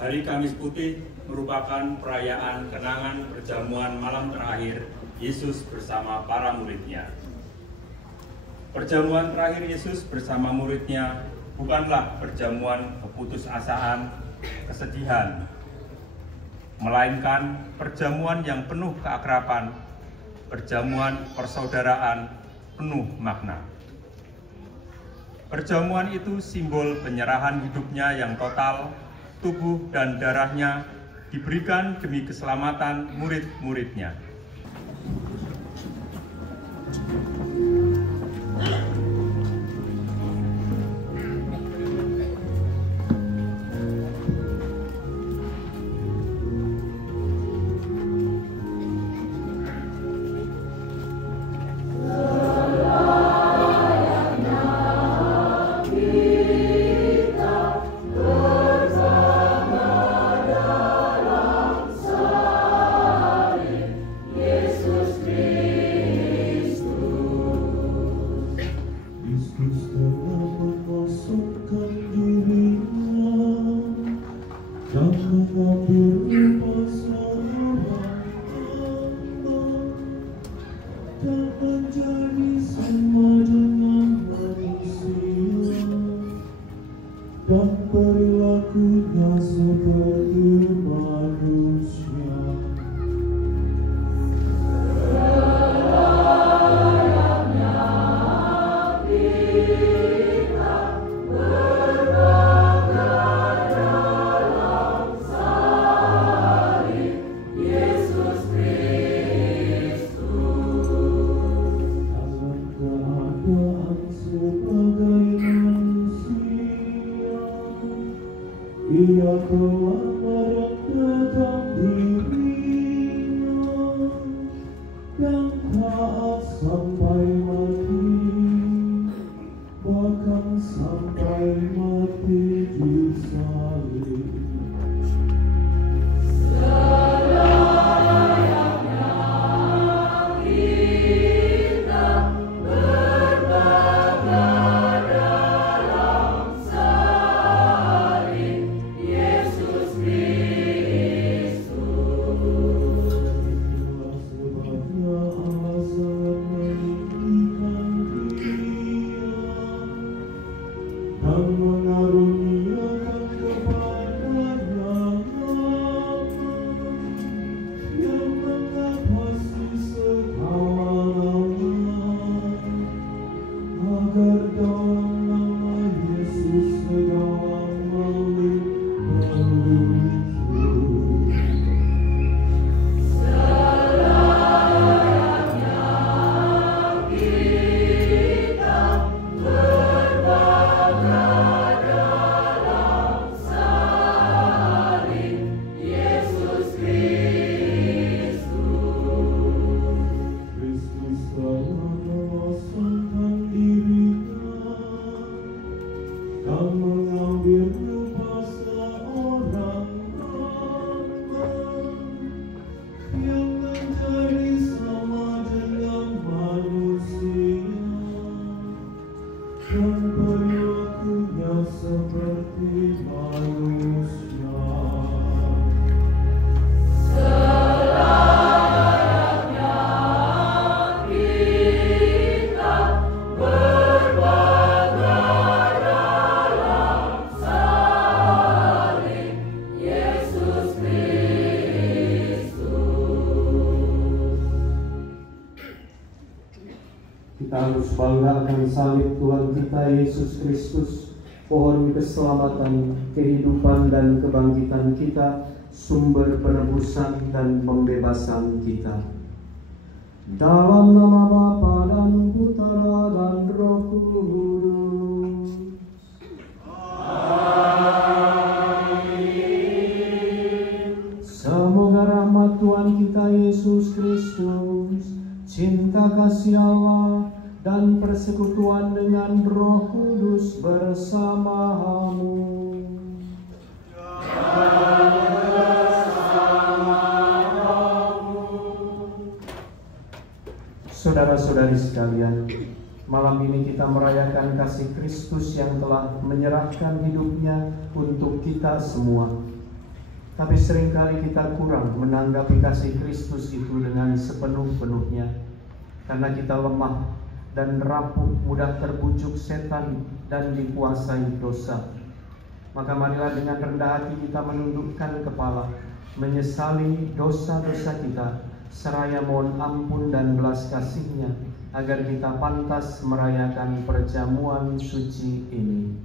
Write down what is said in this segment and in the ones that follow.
Hari Kamis Putih merupakan perayaan kenangan perjamuan malam terakhir Yesus bersama para muridnya. Perjamuan terakhir Yesus bersama muridnya bukanlah perjamuan keputusasaan, kesedihan, melainkan perjamuan yang penuh keakraban, perjamuan persaudaraan penuh makna. Perjamuan itu simbol penyerahan hidupnya yang total, tubuh dan darahnya diberikan demi keselamatan murid-muridnya. Dan perilakunya seperti manusia. Layaknya kita berbakar dalam salib Yesus Kristus. Dalam keadaan sebagai Ia telah merendakan dirinya yang taat sampai mati, bahkan sampai mati di salib. Kita harus bangga akan salib Tuhan kita Yesus Kristus, pohon keselamatan, kehidupan dan kebangkitan kita, sumber penebusan dan pembebasan kita. Dalam nama Bapa dan Putera dan Roh Kudus. Amin. Semoga rahmat Tuhan kita Yesus Kristus, cinta kasih Allah, dan persekutuan dengan Roh Kudus bersamamu. Saudara-saudari sekalian, malam ini kita merayakan kasih Kristus yang telah menyerahkan hidupnya untuk kita semua. Tapi seringkali kita kurang menanggapi kasih Kristus itu dengan sepenuh-penuhnya, karena kita lemah dan rapuh, mudah terbujuk setan dan dikuasai dosa. Maka marilah dengan rendah hati kita menundukkan kepala, menyesali dosa-dosa kita, seraya mohon ampun dan belas kasih-Nya, agar kita pantas merayakan perjamuan suci ini.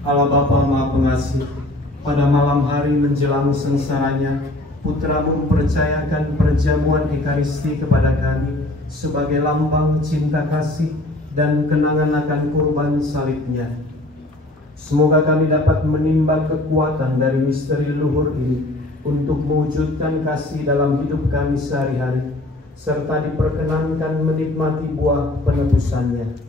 Allah Bapa Maha Pengasih, pada malam hari menjelang sengsaranya, Putra-Mu mempercayakan perjamuan Ekaristi kepada kami sebagai lambang cinta kasih dan kenangan akan kurban salibnya. Semoga kami dapat menimba kekuatan dari misteri luhur ini untuk mewujudkan kasih dalam hidup kami sehari-hari, serta diperkenankan menikmati buah penebusannya.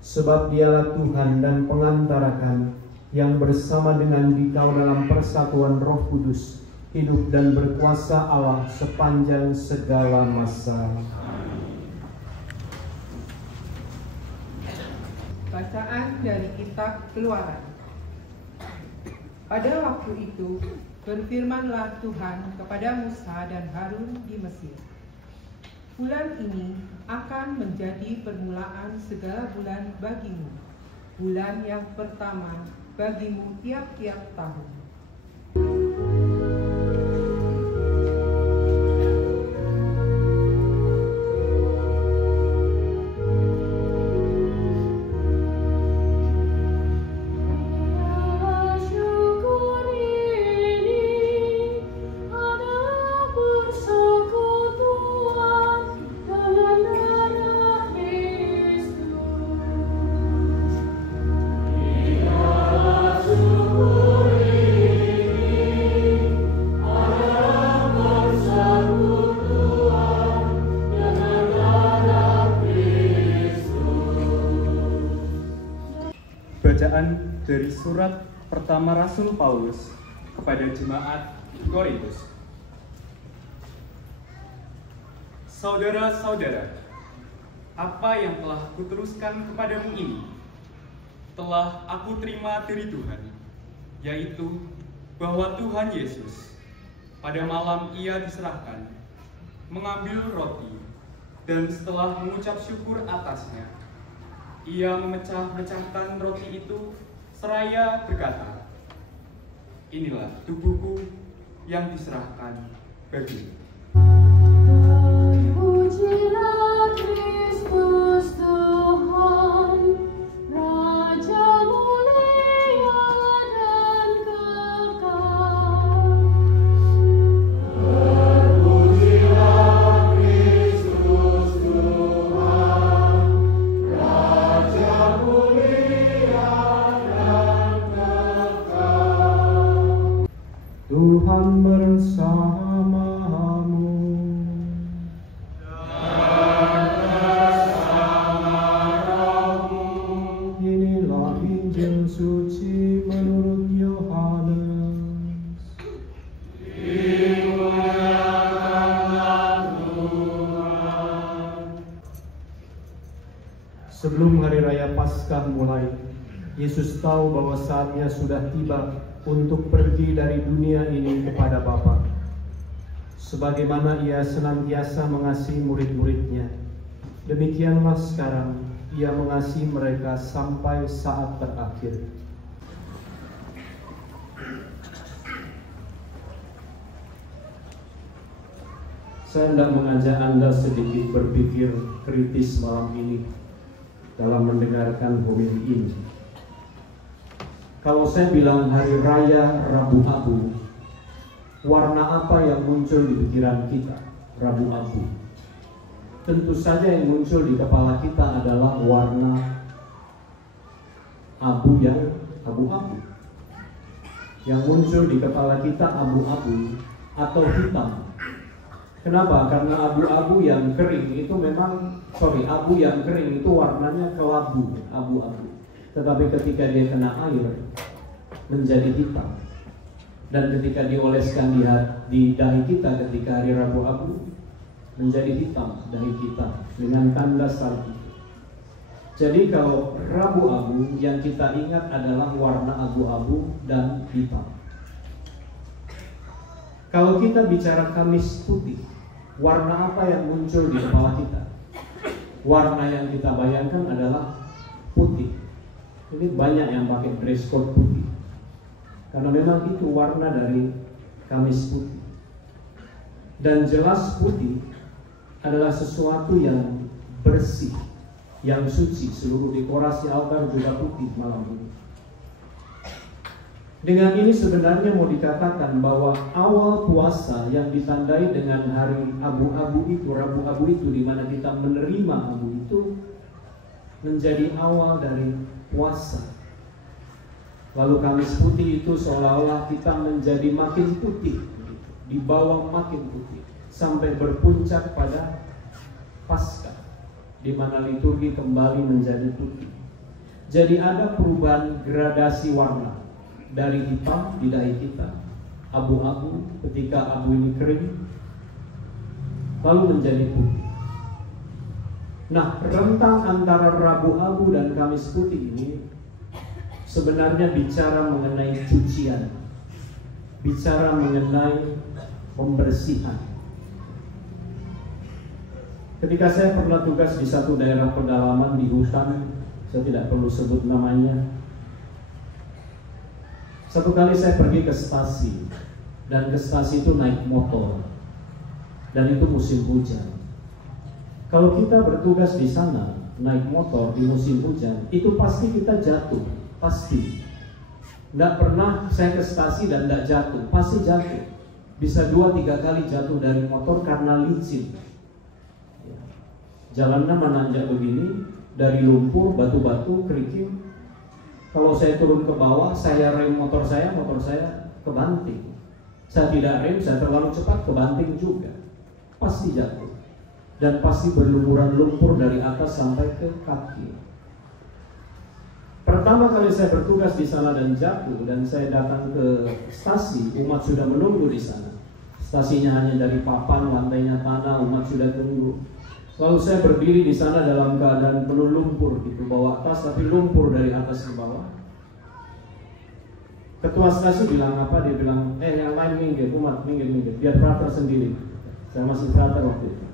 Sebab Dialah Tuhan dan pengantara kami, yang bersama dengan Dikau dalam persatuan Roh Kudus, hidup dan berkuasa Allah sepanjang segala masa. Bacaan dari Kitab Keluaran. Pada waktu itu, berfirmanlah Tuhan kepada Musa dan Harun di Mesir. Bulan ini akan menjadi permulaan segala bulan bagimu, bulan yang pertama bagimu tiap-tiap tahun. Bacaan dari surat pertama Rasul Paulus kepada jemaat Korintus. Saudara-saudara, apa yang telah kuteruskan kepadamu ini telah aku terima dari Tuhan, yaitu bahwa Tuhan Yesus pada malam Ia diserahkan mengambil roti, dan setelah mengucap syukur atasnya, Ia memecah-mecahkan roti itu seraya berkata, "Inilah tubuhku yang diserahkan bagimu." Terpujilah Kristus Tuhan, Raja mulia dan kekal. Terpujilah Kristus Tuhan, Raja mulia dan kekal. Tuhan bersamamu. Inilah Injil suci menurut Yohanes. Sebelum hari raya Paskah mulai, Yesus tahu bahwa saatnya sudah tiba untuk pergi dari dunia ini kepada Bapa. Sebagaimana Ia senantiasa mengasihi murid-muridnya, demikianlah sekarang Ia mengasihi mereka sampai saat terakhir. Saya hendak mengajak Anda sedikit berpikir kritis malam ini dalam mendengarkan homili ini. Kalau saya bilang hari raya Rabu Abu, warna apa yang muncul di pikiran kita Rabu Abu? Tentu saja yang muncul di kepala kita adalah warna abu yang abu-abu. Yang muncul di kepala kita abu-abu atau hitam. Kenapa? Karena abu-abu yang kering itu abu yang kering itu warnanya kelabu, abu-abu. Tetapi ketika dia kena air menjadi hitam. Dan ketika dioleskan di dahi kita ketika hari Rabu Abu, menjadi hitam dahi kita dengan tanda salju. Jadi kalau Rabu Abu yang kita ingat adalah warna abu-abu dan hitam. Kalau kita bicara Kamis Putih, warna apa yang muncul di kepala kita? Warna yang kita bayangkan adalah putih. Ini banyak yang pakai dress code putih, karena memang itu warna dari Kamis Putih. Dan jelas putih adalah sesuatu yang bersih, yang suci. Seluruh dekorasi altar juga putih malam ini. Dengan ini sebenarnya mau dikatakan bahwa awal puasa yang ditandai dengan hari abu-abu itu, Rabu Abu itu, di mana kita menerima abu itu, menjadi awal dari puasa. Lalu Kamis Putih itu seolah-olah kita menjadi makin putih, di bawah makin putih, sampai berpuncak pada Paskah, di mana liturgi kembali menjadi putih. Jadi ada perubahan gradasi warna. Dari hitam di dahi kita, abu-abu ketika abu ini kering, lalu menjadi putih. Nah, rentang antara Rabu Abu dan Kamis Putih ini sebenarnya bicara mengenai cucian, bicara mengenai pembersihan. Ketika saya pernah tugas di satu daerah pedalaman di hutan, saya tidak perlu sebut namanya. Satu kali saya pergi ke stasi, dan ke stasi itu naik motor, dan itu musim hujan. Kalau kita bertugas di sana naik motor di musim hujan, itu pasti kita jatuh, pasti. Nggak pernah saya ke stasi dan nggak jatuh, pasti jatuh. Bisa 2-3 kali jatuh dari motor karena licin. Jalannya menanjak begini, dari lumpur, batu-batu, kerikil. Kalau saya turun ke bawah, saya rem motor saya kebanting. Saya tidak rem, saya terlalu cepat, kebanting juga. Pasti jatuh. Dan pasti berlumuran lumpur dari atas sampai ke kaki. Pertama kali saya bertugas di sana dan jatuh, dan saya datang ke stasi, umat sudah menunggu di sana. Stasinya hanya dari papan, lantainya tanah, umat sudah tunggu. Lalu saya berdiri di sana dalam keadaan penuh lumpur, gitu, bawa tas tapi lumpur dari atas ke bawah. Ketua stasi bilang apa? Dia bilang, yang lain minggir, umat minggir, biar frater sendiri. Saya masih frater waktu itu.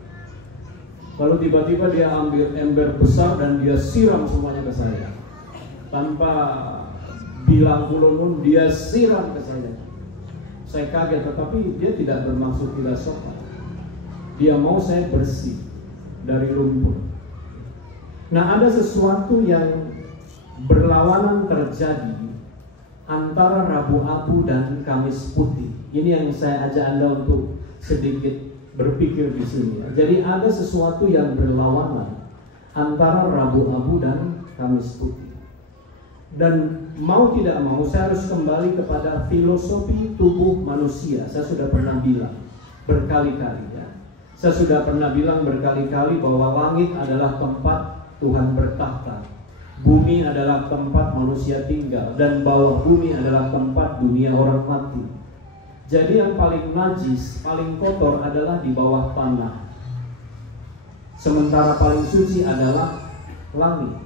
Lalu tiba-tiba dia ambil ember besar dan dia siram semuanya ke saya. Tanpa bilang ulun, dia siram ke saya. Saya kaget, tetapi dia tidak bermaksud tidak sopan. Dia mau saya bersih dari lumpur. Nah, ada sesuatu yang berlawanan terjadi antara Rabu Abu dan Kamis Putih. Ini yang saya ajak Anda untuk sedikit berpikir di sini. Jadi ada sesuatu yang berlawanan antara Rabu Abu dan Kamis Putih. Dan mau tidak mau saya harus kembali kepada filosofi tubuh manusia. Saya sudah pernah bilang berkali-kali, ya. Saya sudah pernah bilang berkali-kali bahwa langit adalah tempat Tuhan bertahta, bumi adalah tempat manusia tinggal, dan bawah bumi adalah tempat dunia orang mati. Jadi yang paling najis, paling kotor adalah di bawah tanah. Sementara paling suci adalah langit.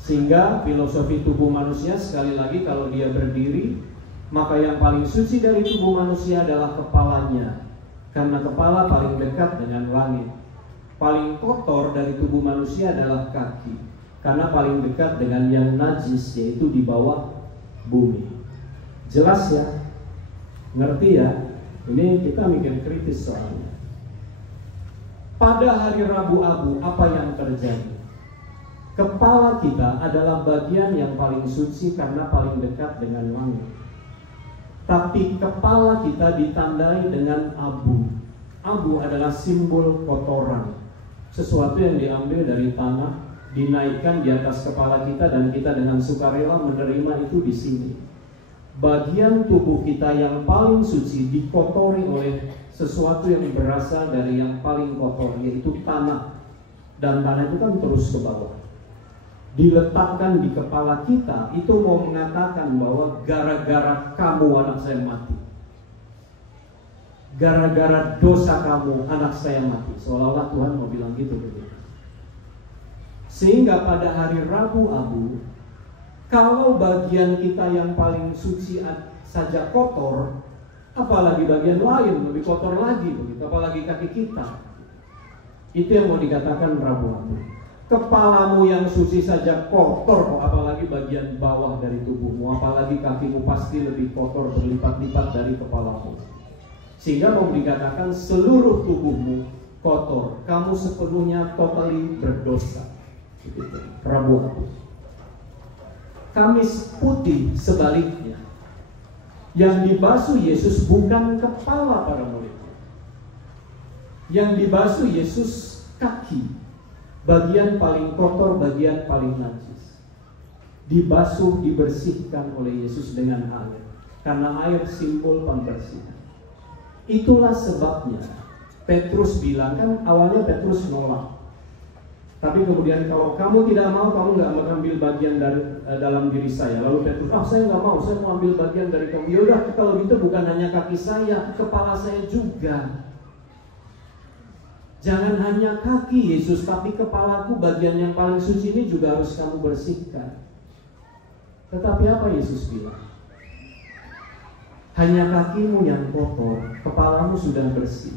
Sehingga filosofi tubuh manusia, sekali lagi, kalau dia berdiri, maka yang paling suci dari tubuh manusia adalah kepalanya. Karena kepala paling dekat dengan langit. Paling kotor dari tubuh manusia adalah kaki, karena paling dekat dengan yang najis, yaitu di bawah bumi. Jelas ya? Ngerti ya? Ini kita mikir kritis soalnya. Pada hari Rabu Abu, apa yang terjadi? Kepala kita adalah bagian yang paling suci karena paling dekat dengan langit. Tapi kepala kita ditandai dengan abu. Abu adalah simbol kotoran, sesuatu yang diambil dari tanah, dinaikkan di atas kepala kita, dan kita dengan sukarela menerima itu di sini. Bagian tubuh kita yang paling suci dikotori oleh sesuatu yang berasal dari yang paling kotor, yaitu tanah. Dan tanah itu kan terus ke bawah. Diletakkan di kepala kita, itu mau mengatakan bahwa gara-gara kamu anak saya mati, gara-gara dosa kamu anak saya mati. Seolah-olah Tuhan mau bilang gitu. Sehingga pada hari Rabu Abu, kalau bagian kita yang paling suci saja kotor, apalagi bagian lain lebih kotor lagi, begitu, apalagi kaki kita. Itu yang mau dikatakan Rabu Abu. Kepalamu yang suci saja kotor, apalagi bagian bawah dari tubuhmu, apalagi kakimu pasti lebih kotor berlipat-lipat dari kepalamu. Sehingga mau dikatakan seluruh tubuhmu kotor, kamu sepenuhnya totally berdosa. Rabu Abu. Kamis Putih sebaliknya. Yang dibasuh Yesus bukan kepala para muridnya. Yang dibasuh Yesus kaki, bagian paling kotor, bagian paling najis. Dibasuh, dibersihkan oleh Yesus dengan air, karena air simbol pembersihan. Itulah sebabnya Petrus bilang, kan awalnya Petrus nolak, tapi kemudian kalau kamu tidak mau, kamu nggak mengambil bagian dari dalam diri saya. Lalu Petrus, saya nggak mau, saya mau ambil bagian dari kamu. Yaudah, kalau gitu bukan hanya kaki saya, kepala saya juga. Jangan hanya kaki Yesus, tapi kepalaku, bagian yang paling suci ini juga harus kamu bersihkan. Tetapi apa Yesus bilang? Hanya kakimu yang kotor, kepalamu sudah bersih.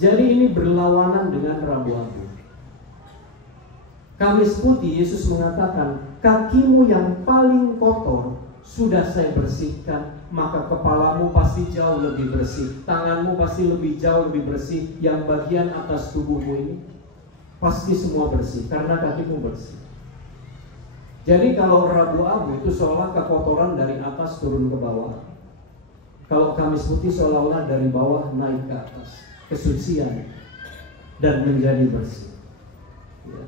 Jadi ini berlawanan dengan Rabu-Abu. Kamis Putih Yesus mengatakan, kakimu yang paling kotor sudah saya bersihkan, maka kepalamu pasti jauh lebih bersih, tanganmu pasti lebih jauh lebih bersih, yang bagian atas tubuhmu ini pasti semua bersih karena kakimu bersih. Jadi kalau Rabu-Abu itu seolah kekotoran dari atas turun ke bawah. Kalau Kamis Putih seolah-olah dari bawah naik ke atas, kesucian dan menjadi bersih. Ya.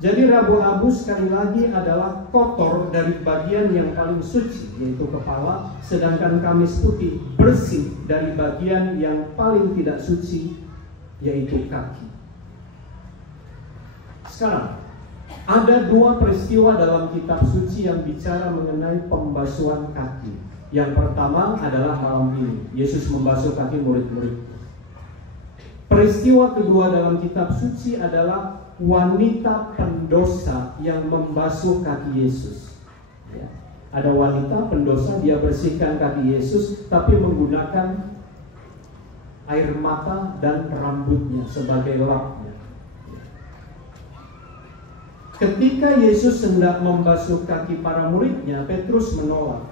Jadi Rabu-Abu sekali lagi adalah kotor dari bagian yang paling suci, yaitu kepala, sedangkan Kamis Putih bersih dari bagian yang paling tidak suci, yaitu kaki. Sekarang, ada dua peristiwa dalam kitab suci yang bicara mengenai pembasuhan kaki. Yang pertama adalah malam ini, Yesus membasuh kaki murid-murid. Peristiwa kedua dalam kitab suci adalah wanita pendosa yang membasuh kaki Yesus. Ya. Ada wanita pendosa, dia bersihkan kaki Yesus, tapi menggunakan air mata dan rambutnya sebagai lapnya. Ketika Yesus hendak membasuh kaki para muridnya, Petrus menolak.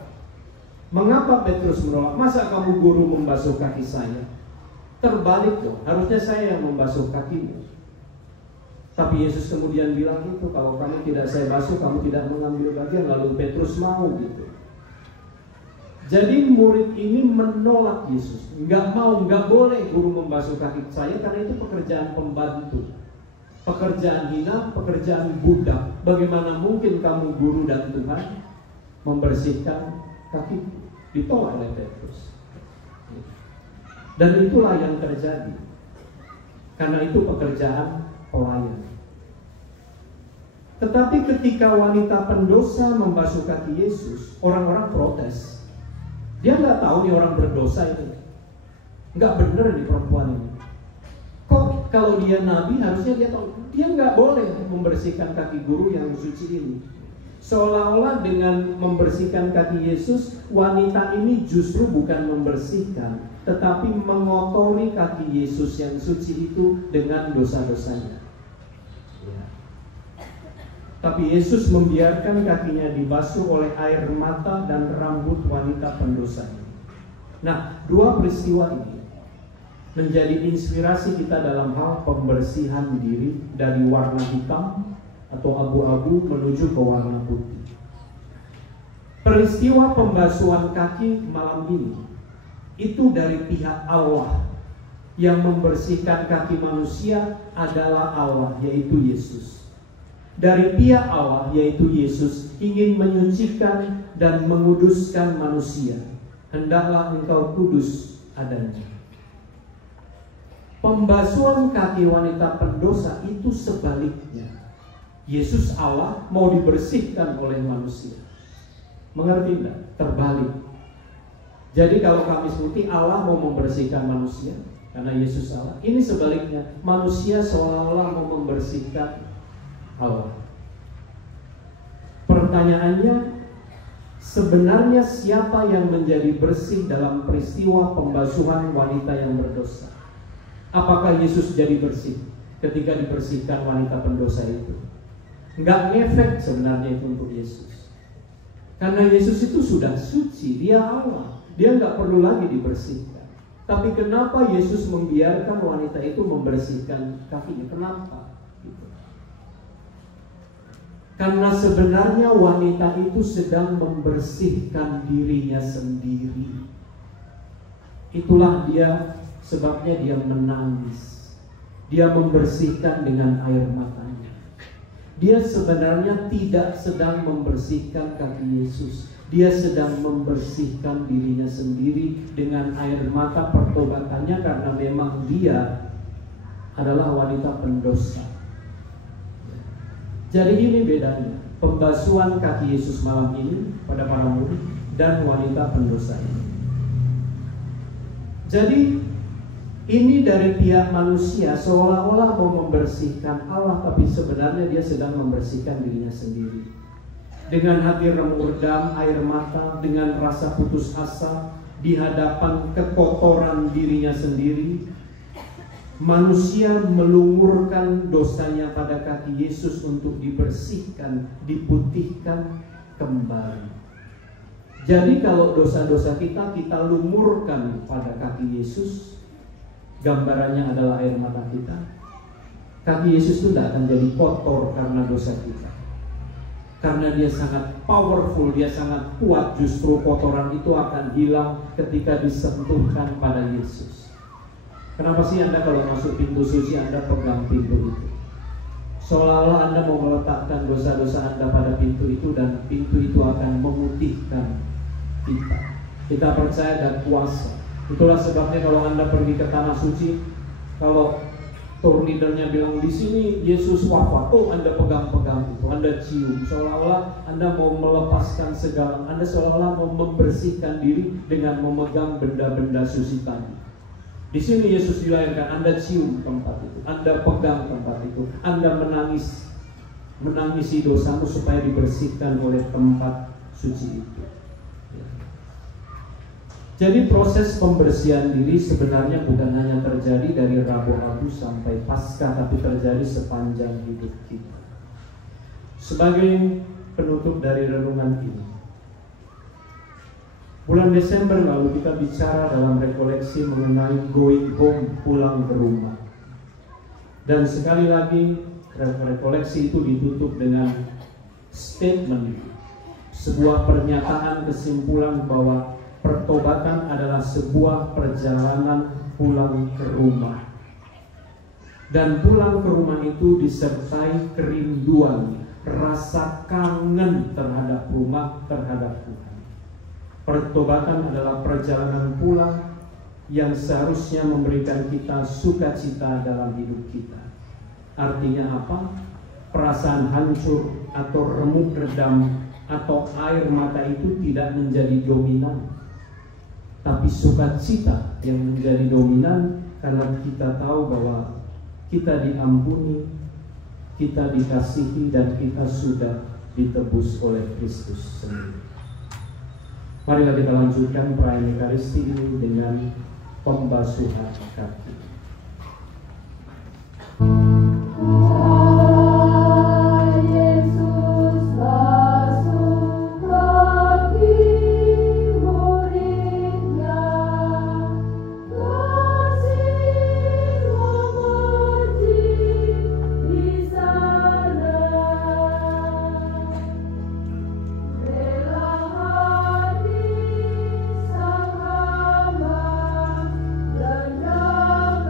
Mengapa Petrus menolak? Masa kamu guru membasuh kaki saya? Terbalik dong, harusnya saya yang membasuh kakimu. Tapi Yesus kemudian bilang itu, kalau kamu tidak saya basuh, kamu tidak mengambil bagian. Lalu Petrus mau gitu. Jadi murid ini menolak Yesus. Nggak mau, nggak boleh guru membasuh kaki saya, karena itu pekerjaan pembantu, pekerjaan hina, pekerjaan budak. Bagaimana mungkin kamu guru dan Tuhan membersihkan kaki? Ditolak oleh Petrus. Dan itulah yang terjadi, karena itu pekerjaan pelayan. Tetapi ketika wanita pendosa membasuh kaki Yesus, orang-orang protes. Dia nggak tahu nih orang berdosa itu, nggak bener nih perempuan ini. Kok kalau dia nabi harusnya dia tahu, dia nggak boleh membersihkan kaki guru yang suci ini. Seolah-olah dengan membersihkan kaki Yesus, wanita ini justru bukan membersihkan, tetapi mengotori kaki Yesus yang suci itu dengan dosa-dosanya. Tapi Yesus membiarkan kakinya dibasuh oleh air mata dan rambut wanita pendosa ini. Nah, dua peristiwa ini menjadi inspirasi kita dalam hal pembersihan diri dari warna hitam atau abu-abu menuju ke warna putih. Peristiwa pembasuhan kaki malam ini itu dari pihak Allah. Yang membersihkan kaki manusia adalah Allah, yaitu Yesus. Dari pihak Allah, yaitu Yesus, ingin menyucikan dan menguduskan manusia. Hendaklah engkau kudus adanya. Pembasuhan kaki wanita pendosa itu sebaliknya. Yesus Allah mau dibersihkan oleh manusia. Mengerti tidak? Terbalik. Jadi kalau Kamis Putih Allah mau membersihkan manusia karena Yesus Allah. Ini sebaliknya, manusia seolah-olah mau membersihkan Allah. Pertanyaannya, sebenarnya siapa yang menjadi bersih dalam peristiwa pembasuhan wanita yang berdosa? Apakah Yesus jadi bersih ketika dibersihkan wanita pendosa itu? Nggak ngefek sebenarnya itu untuk Yesus. Karena Yesus itu sudah suci, dia Allah, dia nggak perlu lagi dibersihkan. Tapi kenapa Yesus membiarkan wanita itu membersihkan kakinya? Kenapa? Karena sebenarnya wanita itu sedang membersihkan dirinya sendiri. Itulah dia, sebabnya dia menangis. Dia membersihkan dengan air matanya. Dia sebenarnya tidak sedang membersihkan kaki Yesus. Dia sedang membersihkan dirinya sendiri dengan air mata pertobatannya, karena memang dia adalah wanita pendosa. Jadi ini bedanya pembasuhan kaki Yesus malam ini pada para murid dan wanita pendosa ini. Jadi ini dari pihak manusia seolah-olah mau membersihkan Allah, tapi sebenarnya dia sedang membersihkan dirinya sendiri. Dengan hati remuk redam, air mata, dengan rasa putus asa di hadapan kekotoran dirinya sendiri, manusia melumurkan dosanya pada kaki Yesus untuk dibersihkan, diputihkan kembali. Jadi kalau dosa-dosa kita lumurkan pada kaki Yesus, gambarannya adalah air mata kita. Kaki Yesus itu tidak akan jadi kotor karena dosa kita. Karena dia sangat powerful, dia sangat kuat, justru kotoran itu akan hilang ketika disentuhkan pada Yesus. Kenapa sih Anda kalau masuk pintu suci Anda pegang pintu itu? Seolah-olah Anda mau meletakkan dosa-dosa Anda pada pintu itu, dan pintu itu akan memutihkan kita. Kita percaya dan kuasa. Itulah sebabnya kalau Anda pergi ke tanah suci, kalau tour leadernya bilang di sini Yesus wafat, Anda pegang-pegang itu, Anda cium, seolah-olah Anda mau melepaskan segala, Anda seolah-olah mau membersihkan diri dengan memegang benda-benda suci tadi. Di sini Yesus dilahirkan, Anda cium tempat itu, Anda pegang tempat itu, Anda menangisi dosamu supaya dibersihkan oleh tempat suci itu. Jadi proses pembersihan diri sebenarnya bukan hanya terjadi dari Rabu Abu sampai Paskah, tapi terjadi sepanjang hidup kita. Sebagai penutup dari renungan ini, bulan Desember lalu kita bicara dalam rekoleksi mengenai going home, pulang ke rumah. Dan sekali lagi rekoleksi itu ditutup dengan statement, sebuah pernyataan kesimpulan bahwa pertobatan adalah sebuah perjalanan pulang ke rumah. Dan pulang ke rumah itu disertai kerinduan, rasa kangen terhadap rumah, terhadap Tuhan. Pertobatan adalah perjalanan pulang yang seharusnya memberikan kita sukacita dalam hidup kita. Artinya apa? Perasaan hancur atau remuk redam atau air mata itu tidak menjadi dominan, tapi sukacita yang menjadi dominan, karena kita tahu bahwa kita diampuni, kita dikasihi, dan kita sudah ditebus oleh Kristus sendiri. Marilah kita lanjutkan perayaan Ekaristi ini dengan pembasuhan kaki. Sang Hamba,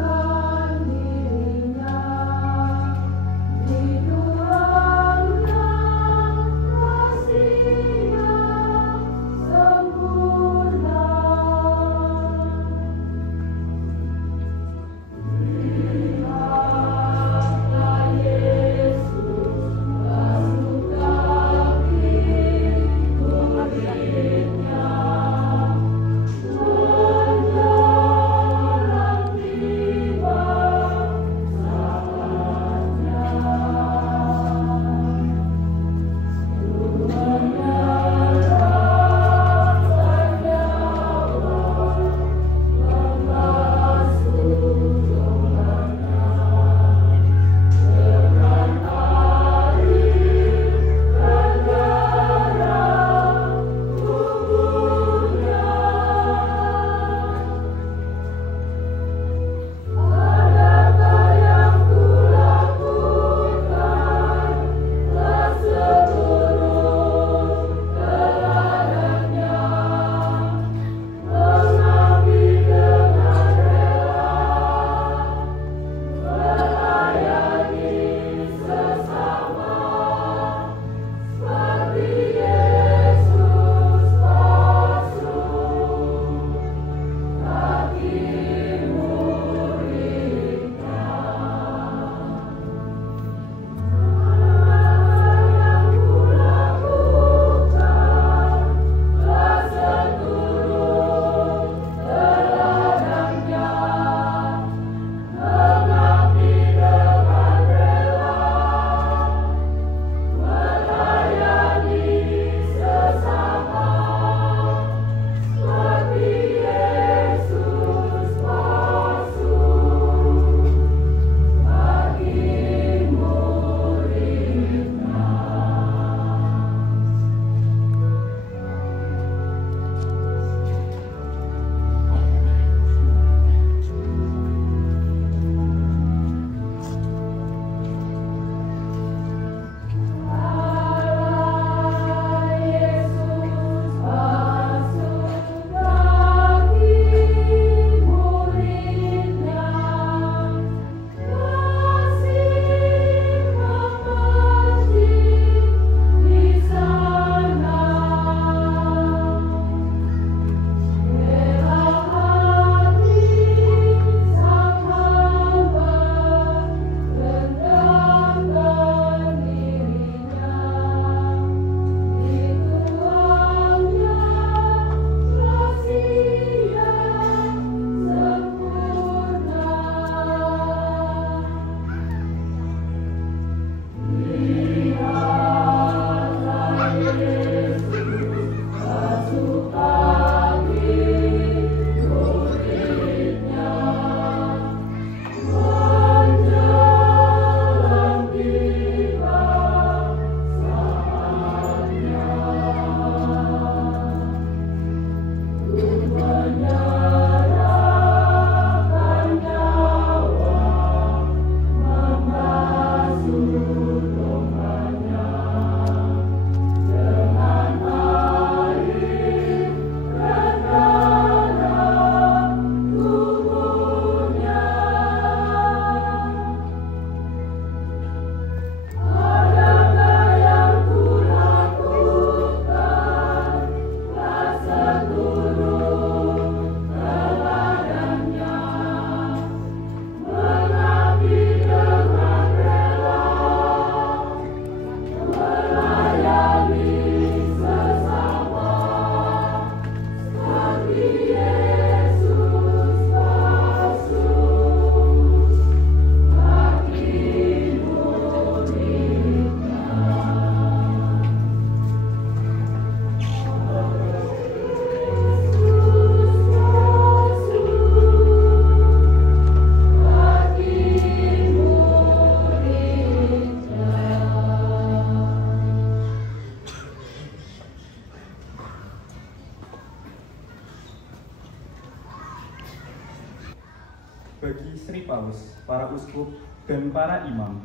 bagi Sri Paus, para uskup, dan para imam.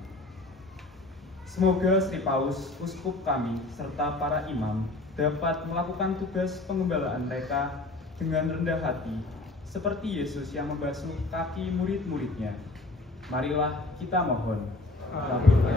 Semoga Sri Paus, uskup kami, serta para imam dapat melakukan tugas pengembalaan mereka dengan rendah hati, seperti Yesus yang membasuh kaki murid-muridnya. Marilah kita mohon. Berhatilah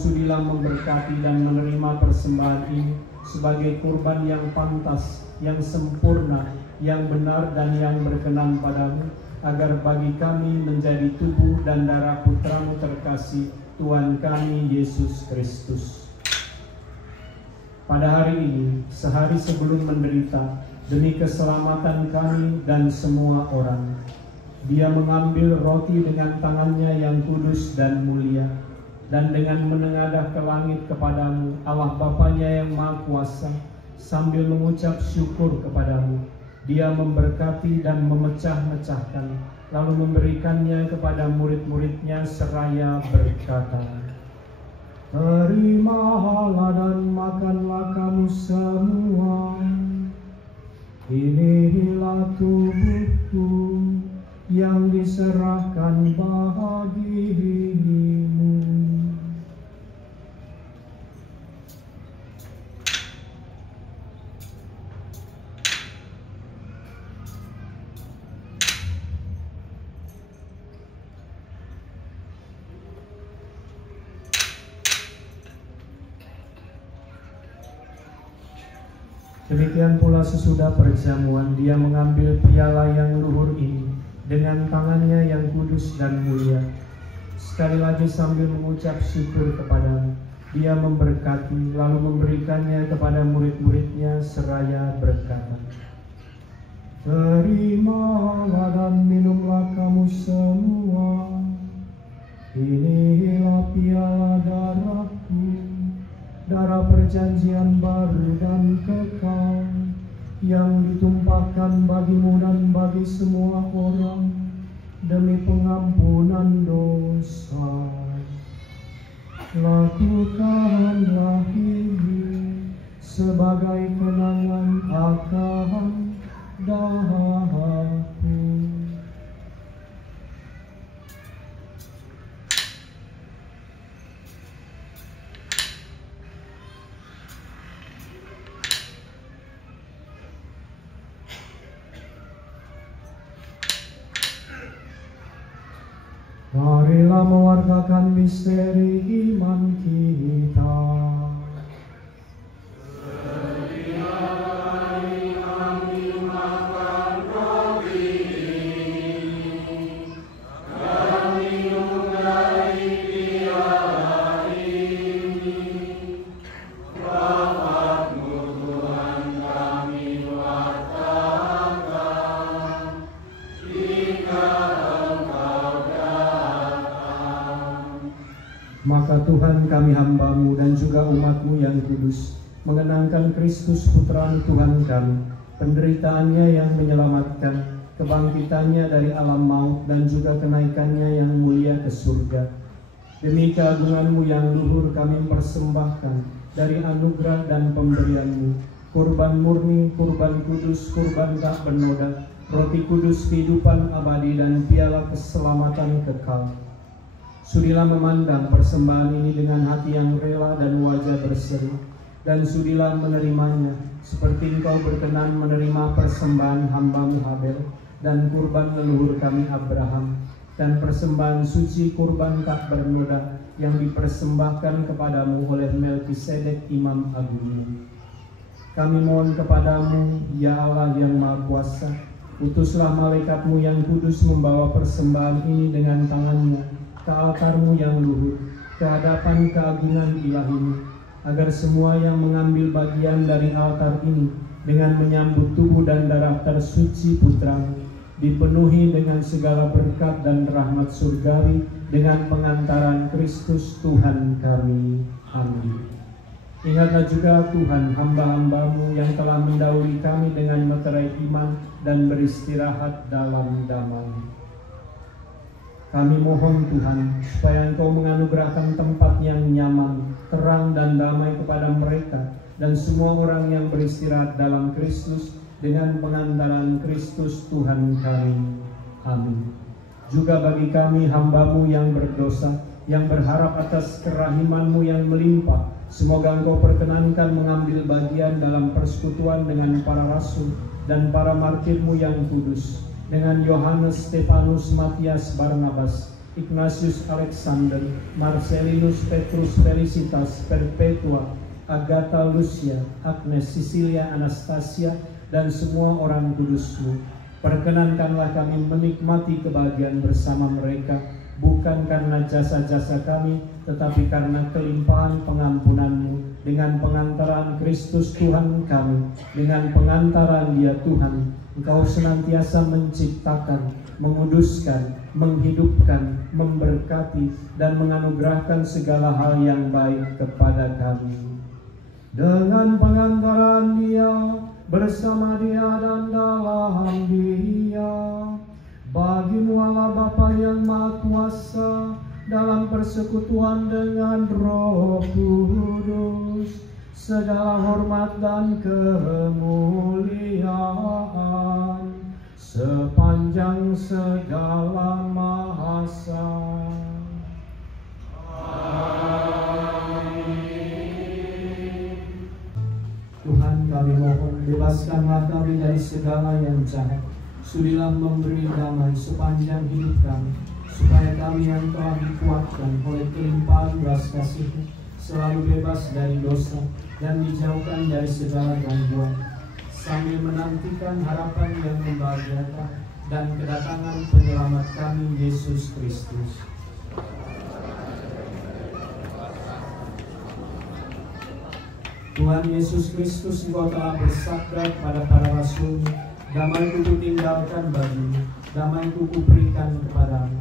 sudilah memberkati dan menerima persembahan ini sebagai kurban yang pantas, yang sempurna, yang benar dan yang berkenan padamu, agar bagi kami menjadi tubuh dan darah Putramu terkasih, Tuhan kami Yesus Kristus. Pada hari ini, sehari sebelum menderita, demi keselamatan kami dan semua orang, Dia mengambil roti dengan tangannya yang kudus dan mulia, dan dengan menengadah ke langit kepadamu, Allah Bapanya yang Maha Kuasa, sambil mengucap syukur kepadamu, Dia memberkati dan memecah-mecahkan, lalu memberikannya kepada murid-muridnya seraya berkata, "Terimalah dan makanlah kamu semua, inilah tubuhku yang diserahkan bagimu." Demikian pula sesudah perjamuan, Dia mengambil piala yang luhur ini dengan tangannya yang kudus dan mulia. Sekali lagi sambil mengucap syukur kepadamu, Dia memberkati, lalu memberikannya kepada murid-muridnya seraya berkata, "Terimalah dan minumlah kamu semua, inilah piala darahku, darah perjanjian baru dan kekal, yang ditumpahkan bagimu dan bagi semua orang demi pengampunan dosa. Lakukanlah ini sebagai kenangan akan dahaku." Marilah mewartakan misteri iman kita. Maka Tuhan kami hamba-Mu dan juga umat-Mu yang kudus mengenangkan Kristus Putra Tuhan kami, penderitaannya yang menyelamatkan, kebangkitannya dari alam maut dan juga kenaikannya yang mulia ke surga. Demi keagungan-Mu yang luhur kami persembahkan dari anugerah dan pemberian-Mu, kurban murni, kurban kudus, kurban tak bernoda, roti kudus kehidupan abadi dan piala keselamatan kekal. Sudilah memandang persembahan ini dengan hati yang rela dan wajah berseri, dan sudilah menerimanya seperti Engkau berkenan menerima persembahan hamba-Mu Habel dan kurban leluhur kami Abraham, dan persembahan suci kurban tak bernoda yang dipersembahkan kepadamu oleh Melkisedek Imam Agungmu. Kami mohon kepadamu, ya Allah yang Maha Kuasa, utuslah malaikat-Mu yang kudus membawa persembahan ini dengan tangannya ke altar-Mu yang luhur, ke hadapan keagungan ilahi-Mu, agar semua yang mengambil bagian dari altar ini dengan menyambut tubuh dan darah tersuci Putra-Mu dipenuhi dengan segala berkat dan rahmat surgawi dengan pengantaran Kristus Tuhan kami. Amin. Ingatlah juga Tuhan hamba-hamba-Mu yang telah mendahului kami dengan meterai iman dan beristirahat dalam damai. Kami mohon Tuhan, supaya Engkau menganugerahkan tempat yang nyaman, terang dan damai kepada mereka dan semua orang yang beristirahat dalam Kristus dengan pengantaran Kristus Tuhan kami. Amin. Juga bagi kami hamba-Mu yang berdosa, yang berharap atas kerahiman-Mu yang melimpah, semoga Engkau perkenankan mengambil bagian dalam persekutuan dengan para rasul dan para martir-Mu yang kudus, dengan Yohanes, Stefanus, Matias, Barnabas, Ignatius Alexander, Marcelinus Petrus Felicitas Perpetua, Agatha Lucia, Agnes Cecilia Anastasia, dan semua orang kudus-Mu. Perkenankanlah kami menikmati kebahagiaan bersama mereka, bukan karena jasa-jasa kami, tetapi karena kelimpahan pengampunan-Mu, dengan pengantaran Kristus Tuhan kami, dengan pengantaran Dia Tuhan, Engkau senantiasa menciptakan, menguduskan, menghidupkan, memberkati, dan menganugerahkan segala hal yang baik kepada kami. Dengan pengantaran Dia, bersama Dia dan dalam Dia, bagi-Mu Allah Bapa yang Maha Kuasa, dalam persekutuan dengan Roh Kudus, segala hormat dan kemuliaan sepanjang segala masa. Tuhan, kami mohon, bebaskanlah kami dari segala yang jahat. Sudilah memberi damai sepanjang hidup kami, supaya kami yang telah dikuatkan oleh kelimpahan belas kasih-Mu selalu bebas dari dosa dan dijauhkan dari segala gangguan, sambil menantikan harapan yang membahagiakan dan kedatangan penyelamat kami, Yesus Kristus. Tuhan Yesus Kristus, Engkau telah bersabda kepada para rasul, damai-Ku kutinggalkan bagimu, damai-Ku kuberikan kepadamu.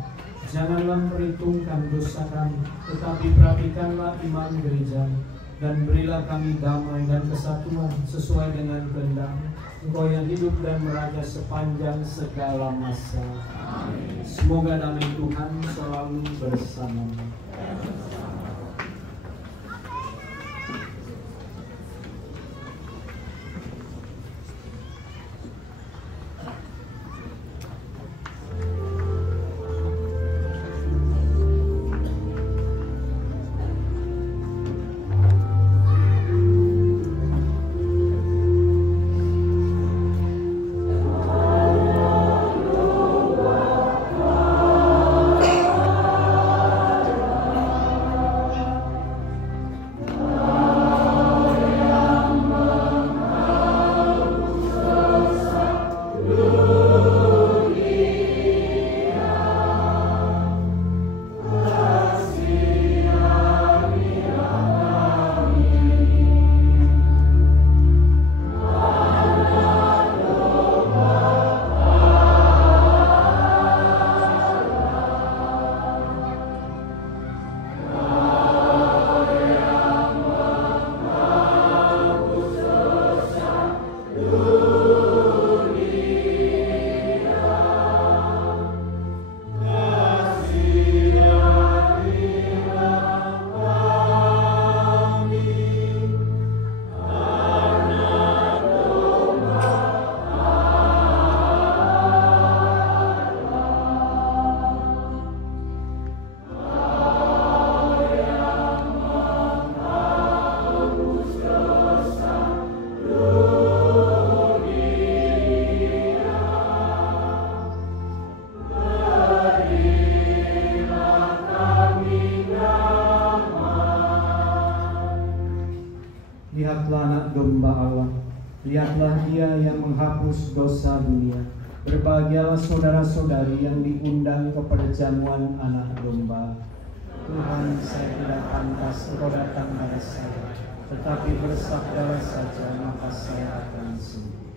Janganlah memperhitungkan dosa kami, tetapi perhatikanlah iman gereja-Mu, dan berilah kami damai dan kesatuan sesuai dengan kehendak-Mu, Engkau yang hidup dan meraja sepanjang segala masa. Amin. Semoga damai Tuhan selalu bersama-Mu. Lihatlah anak domba Allah, lihatlah Dia yang menghapus dosa dunia. Berbahagialah saudara-saudari yang diundang ke perjamuan anak domba. Tuhan, saya tidak pantas Engkau datang pada saya, tetapi bersabdalah saja, maka saya akan sembuh.